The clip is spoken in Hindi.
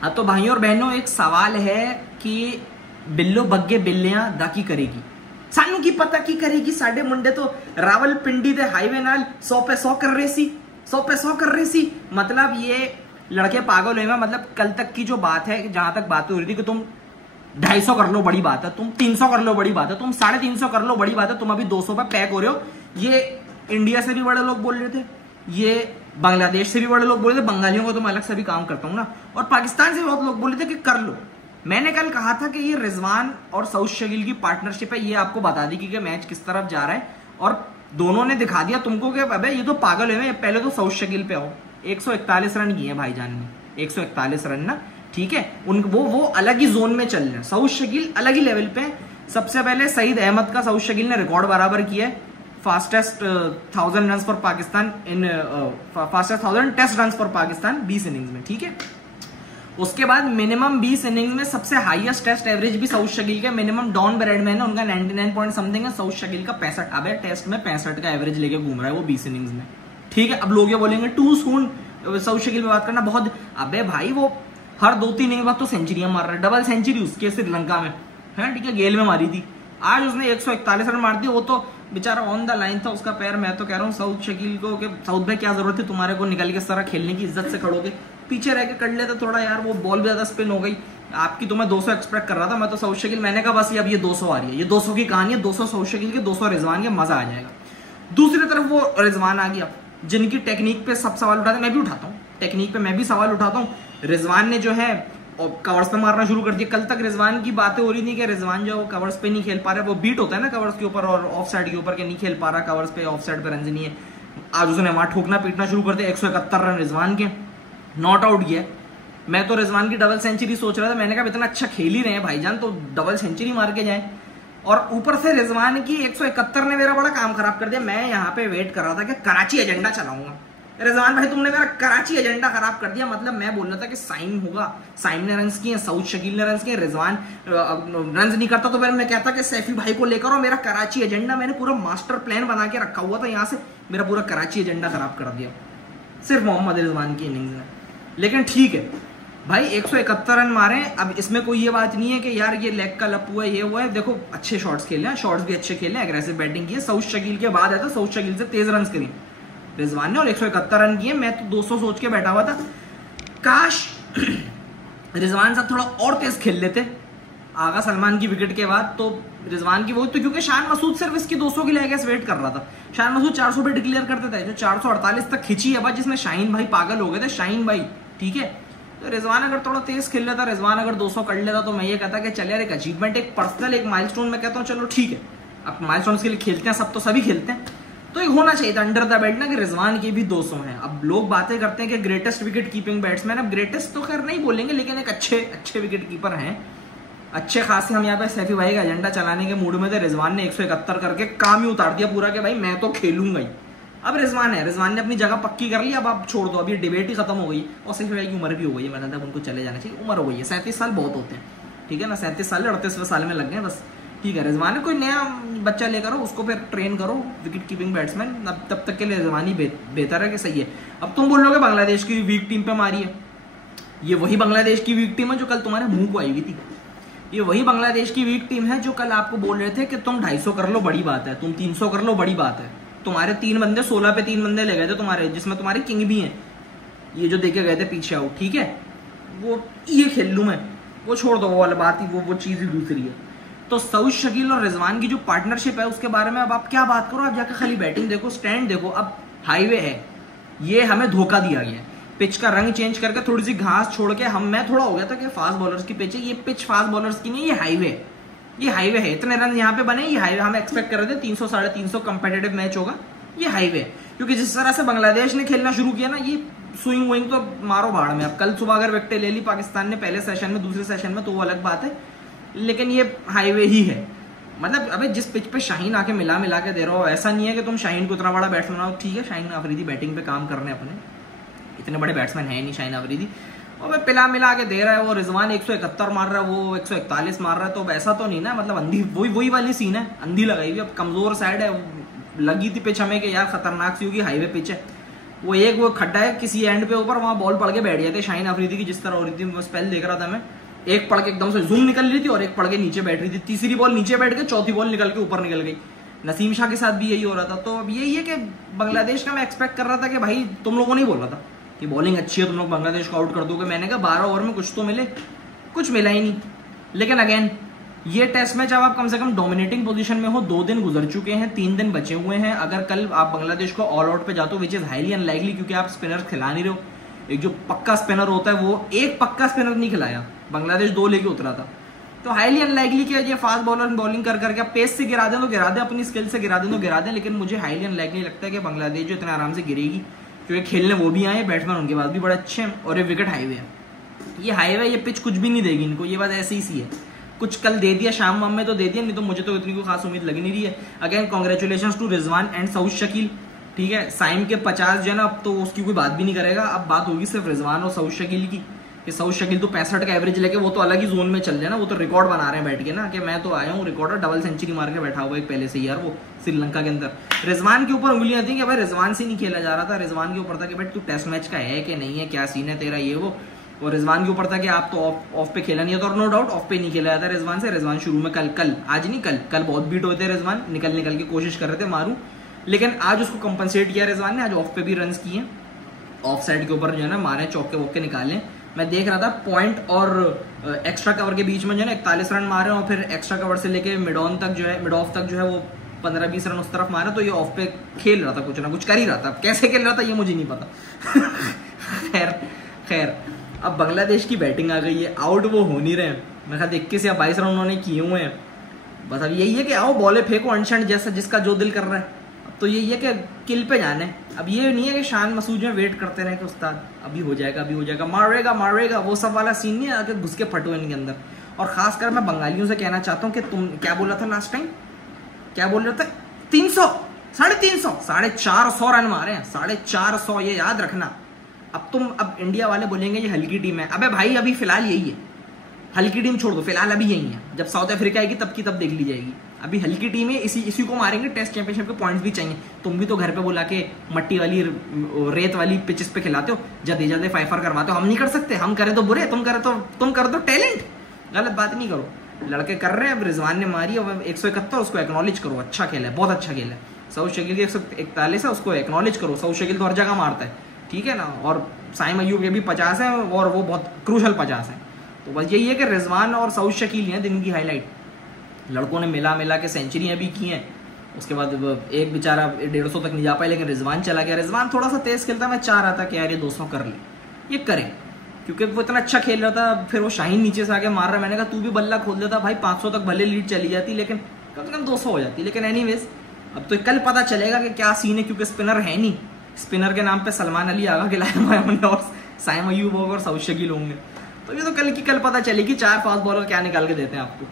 हाँ तो भाइयों और बहनों, एक सवाल है कि बिल्लो बग्गे बिल्लियां दा की करेगी, सानू की पता की करेगी। साडे मुंडे तो रावलपिंडी दे हाईवे नाल 100 पे 100 कर रही सी, 100 पे 100 कर रही सी। मतलब ये लड़के पागल हुए। मतलब कल तक की जो बात है, जहां तक बातें हो रही थी कि तुम 250 कर लो बड़ी बात है, तुम 300 कर लो बड़ी बात है, तुम 350 कर लो बड़ी बात है, तुम अभी 200 पे पैक हो रहे हो। ये इंडिया से भी बड़े लोग बोल रहे थे, ये बांग्लादेश से भी बड़े लोग बोल रहे थे, बंगालियों को तो मैं अलग से भी काम करता हूं ना, और पाकिस्तान से बहुत लोग बोल रहे थे कि कर लो। मैंने कल कहा था कि ये रिजवान और सऊद शकील की पार्टनरशिप है, ये आपको बता दी कि मैच किस तरफ जा रहा है, और दोनों ने दिखा दिया तुमको कि अबे ये तो पागल हुए। पहले तो सऊद शकील पे आओ। 141 रन किए भाईजान ने, 141 रन ना, ठीक है। वो अलग ही जोन में चल रहे हैं। सऊद शकील अलग ही लेवल पे। सबसे पहले सईद अहमद का सऊद शकील ने रिकॉर्ड बराबर किया है, fastest 1000 run for Pakistan in fastest 1000 test run for Pakistan 20 innings में, ठीक है। उसके बाद मिनिमम 20 इनिंग्स में सबसे हाईएस्ट टेस्ट एवरेज भी सऊद शकील का, मिनिमम डॉन ब्रैडमैन है उनका 99 पॉइंट समथिंग है, सऊद शकील का 65। अब टेस्ट में 65 का एवरेज लेके घूम रहा है वो 20 इनिंग्स में, ठीक है। अब लोग ये बोलेंगे टू सून सऊद शकील पे बात करना बहुत। अबे भाई वो हर 2-3 इनिंग बाद तो सेंचुरियां मार रहा है। डबल सेंचुरी उसके श्रीलंका में है, ठीक है, गेल में मारी थी। आज उसने 141 रन मार दिए। वो तो बेचारा ऑन द लाइन था उसका पैर। मैं तो कह रहा हूँ सऊद शकील को कि सऊद भाई क्या जरूरत है तुम्हारे को निकल के इस तरह खेलने की, इज्जत से खड़ोगे, पीछे रह के कर लेते थोड़ा यार। वो बॉल भी ज्यादा स्पिन हो गई आपकी, तो मैं 200 एक्सपेक्ट कर रहा था। मैं तो सऊद शकील, मैंने कहा बस ये अब ये 200 आ रही है, ये 200 की कहानी है, 200 सऊद शकील के, 200 रिजवान के, मजा आ जाएगा। दूसरी तरफ वो रिजवान आ गया जिनकी टेक्निक पे सब सवाल उठाते, मैं भी उठाता हूँ टेक्निक पे, मैं भी सवाल उठाता हूँ। रिजवान ने जो है कवर्स पे मारना शुरू कर दिया। कल तक रिजवान की बातें हो रही थी कि रिजवान जो कवर्स पे नहीं खेल पा रहा है, वो बीट होता है ना कवर्स के ऊपर और ऑफ साइड के ऊपर, के नहीं खेल पा रहा कवर्स पे, ऑफ साइड पे रन नहीं है। आज उसने वहां ठोकना पीटना शुरू कर दिया। 171 रन रिजवान के, नॉट आउट गया। मैं तो रिजवान की डबल सेंचुरी सोच रहा था, मैंने कहा इतना अच्छा खेल ही रहे हैं भाईजान तो डबल सेंचुरी मार के जाए। और ऊपर से रिजवान की 171 ने मेरा बड़ा काम खराब कर दिया। मैं यहाँ पे वेट कर रहा था कि कराची एजेंडा चलाऊंगा। रिजवान भाई तुमने मेरा कराची एजेंडा खराब कर दिया। मतलब मैं बोल रहा था कि साइम होगा, साइम ने रन किए, सऊद शकील ने रन किए, रिजवान रन नहीं करता तो फिर मैं कहता कि सैफी भाई को लेकर और मेरा कराची एजेंडा, मैंने पूरा मास्टर प्लान बना के रखा हुआ था। यहाँ से मेरा पूरा कराची एजेंडा खराब कर दिया सिर्फ मोहम्मद रिजवान की इनिंग्स ने। लेकिन ठीक है भाई, 171 रन मारे। अब इसमें कोई ये बात नहीं है कि यार ये लेग का लप्पू है, ये हुआ है। देखो अच्छे शॉट्स खेले हैं, शॉट्स भी अच्छे खेले, एग्रेसिव बैटिंग की है। सऊद शकील के बाद है तो सऊद शकील से तेज रन करी रिजवान ने और 171 रन किए। मैं तो 200 सोच के बैठा हुआ था, काश रिजवान साहब थोड़ा और तेज खेल लेते आगा सलमान की विकेट के बाद। तो रिजवान की वो तो, क्योंकि शान मसूद सिर्फ इसकी 200 की लेग वेट कर रहा था। शान मसूद 400 पे डिक्लेयर करते थे, जो 448 तक खिंची है, जिसमें शाहीन भाई पागल हो गए थे, शाहीन भाई, ठीक है। तो रिजवान अगर थोड़ा तेज खेल लेता, रिजवान अगर 200 कर लेता, तो मैं ये कहता कि चल यार एक अचीवमेंट, एक पर्सनल, एक माइलस्टोन मैं कहता हूँ चलो ठीक है। अब माइलस्टोन के लिए खेलते हैं सब, तो सभी खेलते हैं, तो एक होना चाहिए था अंडर द बेल्ट ना कि रिजवान के भी 200 हैं। अब लोग बातें करते हैं कि ग्रेटेस्ट विकेट कीपिंग बैट्समैन, अब ग्रेटेस्ट तो खैर नहीं बोलेंगे, लेकिन एक अच्छे विकेट कीपर हैं, अच्छे खासे। हम यहाँ पे सैफी भाई का एजेंडा चलाने के मूड में थे। रिजवान ने 171 करके काम ही उतार दिया पूरा कि भाई मैं तो खेलूंगा ही। अब रिजवान है, रिजवान ने अपनी जगह पक्की कर ली। अब आप छोड़ दो, अभी डिबेट ही खत्म हो गई और सैफी भाई की उम्र भी हो गई है। मतलब उनको चले जाना चाहिए, उम्र हो गई है, 37 साल बहुत होते हैं, ठीक है ना। 37 साल 38वें साल में लग गए बस, ठीक है। रिजवान है, कोई नया बच्चा लेकर हो, उसको फिर ट्रेन करो विकेट कीपिंग बैट्समैन। अब तब तक के लिए रिजवान ही बेहतर है कि सही है। अब तुम बोल लोगे बांग्लादेश की वीक टीम पे मारी है, ये वही बांग्लादेश की वीक टीम है जो कल तुम्हारे मुंह को आई हुई थी। ये वही बांग्लादेश की वीक टीम है जो कल आपको बोल रहे थे कि तुम 250 कर लो बड़ी बात है, तुम 300 कर लो बड़ी बात है। तुम्हारे 3 बंदे 16 पे 3 बंदे ले गए थे तुम्हारे, जिसमें तुम्हारे किंग भी हैं, ये जो देखे गए थे पीछे आउट, ठीक है। वो ये खेल लूं मैं, वो छोड़ दो, वो वाली बात ही, वो चीज ही दूसरी है। तो सऊद शकील और रिजवान की जो पार्टनरशिप है उसके बारे में अब आप क्या बात करो। आप जाकर खाली बैटिंग देखो, स्टैंड देखो। अब हाईवे है, ये हमें धोखा दिया गया है। पिच का रंग चेंज करके थोड़ी सी घास छोड़ के मैं थोड़ा हो गया था कि फास्ट बॉलर्स की पिच है, ये पिच फास्ट बॉलर्स की नहीं, ये हाईवे है। इतने रन यहाँ पे बने, ये हाईवे हम एक्सपेक्ट कर रहे थे 300 350 कंपेटिटिव मैच होगा, ये हाईवे। क्योंकि जिस तरह से बांग्लादेश ने खेलना शुरू किया ना, ये स्विंग विंग तो मारो भाड़ में। अब कल सुबह अगर विकेटें ले ली पाकिस्तान ने पहले सेशन में, दूसरे सेशन में, तो वो अलग बात है, लेकिन ये हाईवे ही है। मतलब अबे जिस पिच पे शाहीन आके मिला के दे रहा हो, ऐसा नहीं है कि तुम शाहीन को इतना बड़ा बैट्समैन हो, ठीक है शाहीन अफरीदी बैटिंग पे काम कर रहे हैं, अपने इतने बड़े बैट्समैन है नहीं शाहीन अफरीदी, और भाई पिला मिला के दे रहा है। वो रिजवान 171 मार रहा है, वो 141 मार रहा है, तो ऐसा तो नहीं ना, मतलब अंधी वही वाली सीन है, अंधी लगाई हुई। अब कमजोर साइड है, लगी थी पिच हमें कि यार खतरनाक सी होगी, हाईवे पिच है, वो एक वो खड्डा है किसी एंड पे ऊपर, वहां बॉल पड़ के बैठ गए थे शाहीन अफरीदी की, जिस तरह हो रही थी स्पेल देख रहा था मैं, एक पड़ के एकदम से जूम निकल रही थी और एक पड़ के नीचे बैठ रही थी, तीसरी बॉल नीचे बैठ गई, चौथी बॉल निकल के ऊपर निकल गई। नसीम शाह के साथ भी यही हो रहा था। तो अब यही है कि बांग्लादेश का मैं एक्सपेक्ट कर रहा था कि भाई तुम लोगों ने बोला था कि बॉलिंग अच्छी है, तुम लोग बांग्लादेश को आउट कर दोगे। मैंने कहा 12 ओवर में कुछ तो मिले, कुछ मिला ही नहीं। लेकिन अगेन ये टेस्ट मैच अब आप कम से कम डोमिनेटिंग पोजीशन में हो, 2 दिन गुजर चुके हैं, 3 दिन बचे हुए हैं। अगर कल आप बांग्लादेश को ऑल आउट पे जाते हो, विच इज हाईली अनलाइकली, क्योंकि आप स्पिनर खिला नहीं रहे हो। एक जो पक्का स्पिनर होता है वो एक पक्का स्पिनर नहीं खिलाया, बांग्लादेश 2 लेके उतरा था। तो हाईली अनलाइकली कि ये फास्ट बॉलर बॉलिंग कर करके आप पेस से गिरा दें तो गिरा दें, अपनी स्किल से गिरा दें तो गिरा दें, लेकिन मुझे हाईली अनलाइकली लगता है कि बांग्लादेश जो इतना आराम से गिरेगी, क्योंकि खेलने वो भी आए, बैट्समैन उनके पास भी बड़े अच्छे हैं और ये विकेट हाईवे है। ये हाईवे, ये पिच कुछ भी नहीं देगी इनको, ये बात ऐसी ही सी है। कुछ कल दे दिया शाम वाम में तो दे दिया, नहीं तो मुझे तो इतनी कोई खास उम्मीद लग नहीं रही है। Again congratulation to Rizwan and Saud Shakeel, ठीक है। साइम के 50 जो है ना, अब तो उसकी कोई बात भी नहीं करेगा, अब बात होगी सिर्फ रिजवान और सऊद शकील की। कि सऊद शकील तो 65 का एवरेज लेके वो तो अलग ही जोन में चल रहे हैं ना, वो तो रिकॉर्ड बना रहे हैं बैठ के ना, कि मैं तो आया हूँ रिकॉर्डर, डबल सेंचुरी मार के बैठा हुआ एक पहले से यार वो श्रीलंका के अंदर। रिजवान के ऊपर उंगलियां थी कि भाई रिजवान से नहीं खेला जा रहा था, रिजवान के ऊपर था कि भाई तू टेस्ट मैच का है कि नहीं है, क्या सीन है तेरा, ये वो। और रिजवान के ऊपर था कि आप तो ऑफ पे खेला नहीं है, तो नो डाउट ऑफ पे नहीं खेला जाता रिजवान से। रिजवान शुरू में कल आज नहीं कल बहुत बीट होते हैं रिजवान, निकल के कोशिश कर रहे थे मारूं, लेकिन आज उसको कंपनसेट किया रिजवान ने, आज ऑफ पे भी रन किए, ऑफ साइड के ऊपर जो है ना मारे, चौके वोके निकाले। मैं देख रहा था पॉइंट और एक्स्ट्रा कवर के बीच में जो है ना 41 रन मारे, और फिर एक्स्ट्रा कवर से लेके मिड ऑफ तक जो है वो 15-20 रन उस तरफ मारे। तो ये ऑफ पे खेल रहा था, कुछ ना कुछ कर ही रहा था, कैसे खेल रहा था ये मुझे नहीं पता। खैर अब बांग्लादेश की बैटिंग आ गई है, आउट वो हो नहीं रहे। मैं ख्याल 21 या 22 रन उन्होंने किए हुए हैं। बस अब यही है कि आओ बॉले फेंको अनशंट जैसा, जिसका जो दिल कर रहा है। अब तो यही है कि किल पे जाना है। अब ये नहीं है कि शान मसूद में वेट करते रहे कि उस्ताद अभी हो जाएगा, मारेगा, वो सब वाला सीन नहीं है, आके घुस के फटो इनके अंदर। और खासकर मैं बंगालियों से कहना चाहता हूँ कि तुम क्या बोल रहा था लास्ट टाइम, क्या बोल रहे थे, 300 450 रन मारे हैं, 450, ये याद रखना। अब इंडिया वाले बोलेंगे ये हल्की टीम है। अबे भाई अभी फिलहाल यही है, हल्की टीम छोड़ दो, फिलहाल अभी यही है। जब साउथ अफ्रीका आएगी तब की तब देख ली जाएगी। अभी हल्की टीम है, इसी को मारेंगे। टेस्ट चैंपियनशिप के पॉइंट्स भी चाहिए। तुम भी तो घर पे बुला के मट्टी वाली रेत वाली पिचेस पे खिलाते हो, जदे फाइफर करवाते हो। हम नहीं कर सकते, हम करें तो बुरे, तुम कर दो टैलेंट। गलत बात नहीं करो, लड़के कर रहे हैं। अब रिजवान ने मारी, अब 171, उसको एक्नॉलेज करो, अच्छा खेला है, बहुत अच्छा खेला है। सऊद शकील की 141 है, उसको एक्नॉलेज करो। सऊद शकील तो हर जगह मारता है, ठीक है ना। और साइम अयूब के भी 50 है, और वो बहुत क्रूशल 50 है। तो बस यही है कि रिजवान और सऊद शकील हैं दिन की हाईलाइट। लड़कों ने मिला के सेंचुरियां भी की हैं। उसके बाद एक बेचारा 150 तक नहीं जा पाया, लेकिन रिजवान चला गया। रिजवान थोड़ा सा तेज खेलता, मैं चाह रहा था कि यार ये 200 कर ले, ये करे, क्योंकि वो इतना अच्छा खेल रहा था। फिर वो शाहीन नीचे से आके मार रहा, मैंने कहा तू भी बल्ला खोल देता भाई, 500 तक भले लीड चली जाती, लेकिन कम से कम 200 हो जाती। लेकिन एनीवेज अब तो कल पता चलेगा कि क्या सीन है, क्योंकि स्पिनर है नहीं। स्पिनर के नाम पे सलमान अली आगा खिलाया हुआ है और साइम अयूब होगा और सऊद शकील होंगे। तो ये तो कल पता चलेगी 4 फास्ट बॉलर क्या निकाल के देते हैं आपको।